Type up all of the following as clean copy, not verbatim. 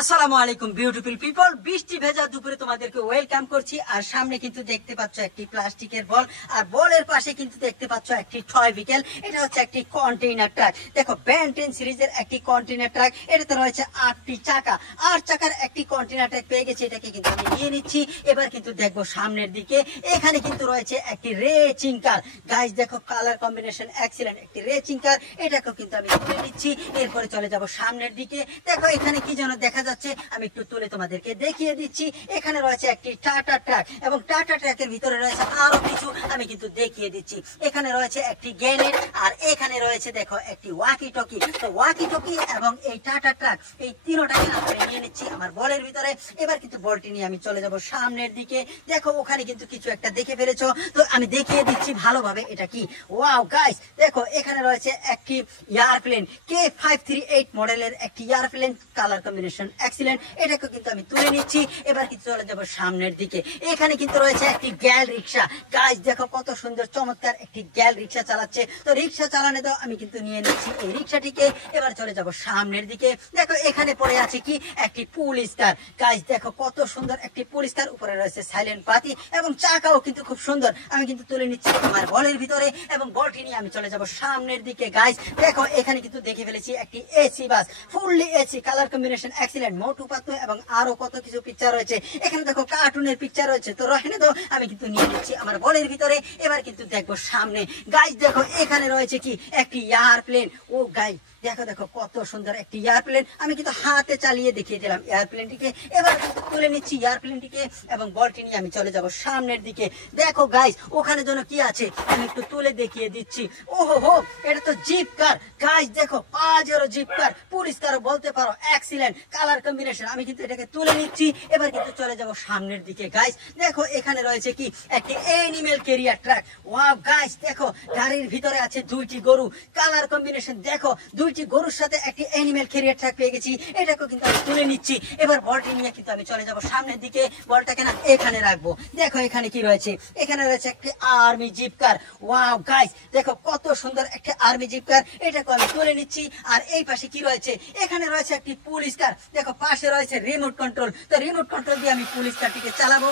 আসসালামু আলাইকুম beautiful people, বৃষ্টি ভেজা দুপুরে তোমাদেরকে ওয়েলকাম করছি। আর সামনে কিন্তু দেখতে পাচ্ছ একটি প্লাস্টিকের বল, আর বলের পাশে কিন্তু দেখতে পাচ্ছ একটি টয় ভেহিকল। এটা হচ্ছে একটি কন্টেইনার ট্রাক। দেখো বেন 10 সিরিজের একটি কন্টেইনার ট্রাক। এটাতে রয়েছে 8টি চাকা, 8 চাকার একটি কন্টেইনার ট্রাক পেয়ে গেছি। এটাকে কিন্তু আমি নিয়ে নিচ্ছি। এবার কিন্তু দেখবো সামনের দিকে, এখানে কিন্তু রয়েছে একটি রেচিং কার। গাইস দেখো কালার কম্বিনেশন এক্সিলেন্ট, একটি রেচিং কার। এটাকেও কিন্তু আমি তুলে নিচ্ছি। এরপরে চলে যাব সামনের দিকে। দেখো এখানে কি যেন দেখা যাচ্ছে, আমি একটু তুলে তোমাদেরকে দেখিয়ে দিচ্ছি। এখানে রয়েছে একটি টাটা ট্রাক এবং টাটা ট্রাকের ভিতরে রয়েছে আরো কিছু, আমি কিন্তু দেখিয়ে দিচ্ছি। এখানে রয়েছে একটি গ্রেনেড, আর এখানে রয়েছে দেখো একটি ওয়াকি টকি। তো ওয়াকি টকি এবং এই টাটা ট্রাক, এই তিনটাকে আমি নিয়ে নিচ্ছি আমার বলের ভিতরে। এবার কিন্তু বলটি নিয়ে আমি চলে যাব সামনের দিকে। দেখো ওখানে কিন্তু কিছু একটা দেখে ফেলেছো, তো আমি দেখিয়ে দিচ্ছি ভালোভাবে এটা কি। ওয়াও গাইস দেখো এখানে রয়েছে একটি এয়ারপ্লেন, K538 মডেলের একটি এয়ারপ্লেন। Colour combination excellent. এটাকে কিন্তু আমি তুলে নিচ্ছি। এবার কিন্তু চলে যাব সামনের দিকে। এখানে কিন্তু রয়েছে একটি গ্যাল রিক্সা। গাইস দেখো কত সুন্দর চমৎকার একটি গ্যাল রিক্সা চালাচ্ছে। তো রিক্সা চালানো দাও, আমি কিন্তু নিয়ে নিচ্ছি এই রিক্সাটিকে। এবার চলে যাব সামনের দিকে। দেখো এখানে পড়ে আছে কি একটি পুলিশ কার। গাইস দেখো কত সুন্দর একটি পুলিশ কার। উপরে রয়েছে সাইলেন্ট বাতি এবং চাকাও কিন্তু খুব সুন্দর। আমি কিন্তু তুলে নিচ্ছি আমার বলের ভিতরে এবং বলটি নিয়ে আমি চলে যাব সামনের দিকে। গাইস দেখো এখানে কিন্তু দেখে ফেলেছি একটি AC bus, fully AC. Colour combination excellent. Motu Patlu এবং আরো কত কিছু পিকচার রয়েছে। এখানে দেখো কার্টুনের পিকচার রয়েছে। তো রহেনে দাও, আমি কিন্তু নিয়ে নিচ্ছি আমার বলের ভিতরে। এবার কিন্তু দেখবো সামনে। গাইস দেখো এখানে রয়েছে কি একটি এয়ারপ্লেন। ও গাইস দেখো দেখো কত সুন্দর একটি এয়ারপ্লেন। আমি কিন্তু হাতে চালিয়ে দেখিয়ে দিলাম এয়ারপ্লেনটিকে। এবার কিন্তু তুলে নিচ্ছি এয়ারপ্লেনটিকে এবং বলটি নিয়ে আমি চলে যাব সামনের দিকে। দেখো গাইস ওখানে যেন কি আছে, আমি একটু তুলে দেখিয়ে দিচ্ছি। ওহো হো, এটা তো জিপ কার। গাইস দেখো পাজেরো জিপ কার, পরিষ্কার বলতে পারো এক্সিলেন্ট। Colour combination. আমি কিন্তু এটাকে তুলে নিচ্ছি। এবার কিন্তু চলে যাব সামনের দিকে। গাইস দেখো এখানে রয়েছে কি একটি animal career truck. Wow guys দেখো গাড়ির ভিতরে আছে 2টি গরু। কালার কম্বিনেশন দেখো, 2টি গরুর সাথে একটি এনিমেল ক্যারিয়ার ট্রাক পেয়ে গেছি। এটাকেও কিন্তু আমি তুলে নিচ্ছি। এবার বলটি নিয়ে কিন্তু আমি চলে যাব সামনের দিকে। বলটাকে না এখানে রাখবো। দেখো এখানে কি রয়েছে, এখানে রয়েছে একটি আর্মি জিপ কার। ওয়াও গাইস দেখো কত সুন্দর একটি আর্মি জিপ কার। এটাকে আমি তুলে নিচ্ছি। আর এই পাশে কি রয়েছে, এখানে রয়েছে একটি পুলিশ কার। দেখো পাশে রয়েছে রিমোট কন্ট্রোল। তো রিমোট কন্ট্রোল দিয়ে আমি পুলিশ কারটিকে চালাবো।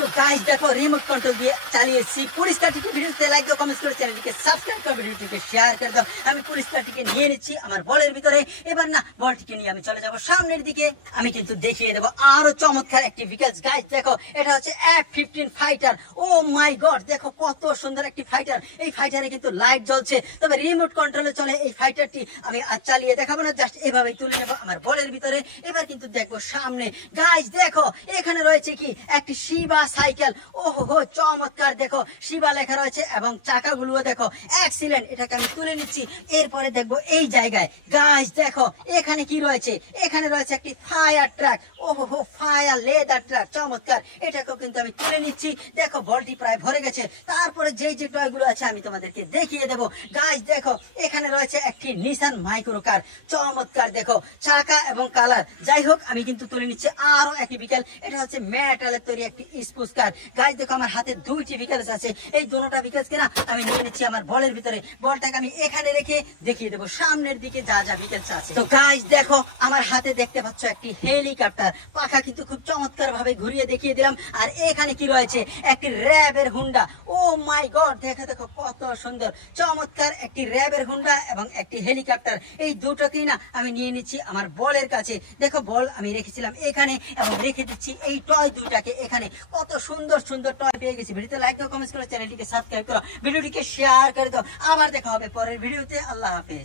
তো গাইস দেখো রিমোট কন্ট্রোল দিয়ে চালিয়েছি পুলিশ কারটিকে। ভিডিওতে লাইক দাও, কমেন্ট করে চ্যানেলটিকে সাবস্ক্রাইব করো, ভিডিওটিকে শেয়ার করে দাও। আমি পুলিশ কারটিকে নিয়ে নিচ্ছি আমার বলের ভিতরে। এবার না বলটিকে নিয়ে আমি চলে যাব সামনের দিকে। আমি কিন্তু দেখিয়ে দেবো আরো চমৎকার একটি ভেহিকলস। গাইস দেখো এটা হচ্ছে F-15 ফাইটার। ও মাই গড দেখো কত সুন্দর একটি ফাইটার। এই ফাইটারে কিন্তু লাইট জ্বলছে, তবে রিমোট কন্ট্রোলে চলে এই ফাইটারটি। আমি আর চালিয়ে দেখাবো না, জাস্ট এভাবেই তুলে নেবো আমার বলের ভিতরে। এবার কিন্তু দেখবো সামনে। গাইস দেখো এখানে রয়েছে কি একটি শিবা সাইকেল। ওহো হো চমৎকার। দেখো শিবা লেখা রয়েছে এবং চাকাগুলো দেখো এক্সিলেন্ট। এটাকে আমি তুলে নিচ্ছি। এরপরে দেখবো এই জায়গায়। গাইস দেখো এখানে কি রয়েছে, এখানে রয়েছে একটি ফায়ার ট্রাক। ওহো হো ফায়ার লেদার ট্রাক, চমৎকার। এটাকেও কিন্তু আমি তুলে নিচ্ছি। দেখো বলটি প্রায় ভরে গেছে। তারপরে যেই যে টয়গুলো আছে আমি তোমাদেরকে দেখিয়ে দেবো। গাইস দেখো এখানে রয়েছে একটি নিসান মাইক্রো কার। চমৎকার দেখো চাকা এবং কালার। যাই হোক আমি কিন্তু তুলে নিচ্ছি আরো একটি বিকেল। এটা হচ্ছে মেটালের তৈরি একটি স্পুস কার। গাইস দেখো আমার হাতে 2টি বিকেলস আছে। এই দুটোটা বিকেলস কে না আমি নিয়ে নিচ্ছি আমার বলের ভিতরে। বলটাকে আমি এখানে রেখে দেখিয়ে দেবো সামনের দিকে যা যা বিকেলস আছে। তো গাইস দেখো আমার হাতে দেখতে পাচ্ছ একটি হেলিকপ্টার। পাখা কিন্তু খুব চমৎকার ভাবে ঘুরিয়ে দেখিয়ে দিলাম। আর এখানে কি রয়েছে, একটি র্যাবের হুন্ডা। ও মাই গড দেখো দেখো কত সুন্দর চমৎকার একটি র্যাবের হুন্ডা এবং একটি হেলিকপ্টার। এই দুটোকেই না আমি নিয়ে নিচ্ছি আমার বলের কাছে। দেখো বল আমি রেখেছিলাম এখানে এবং রেখে দিচ্ছি এই টয় দুইটাকে এখানে। কত সুন্দর সুন্দর টয় পেয়ে গেছি। ভিডিওতে লাইক দাও, কমেন্ট করো, চ্যানেলটিকে সাবস্ক্রাইব করো, ভিডিওটিকে শেয়ার করে দাও। আবার দেখা হবে পরের ভিডিওতে। আল্লাহ হাফেজ।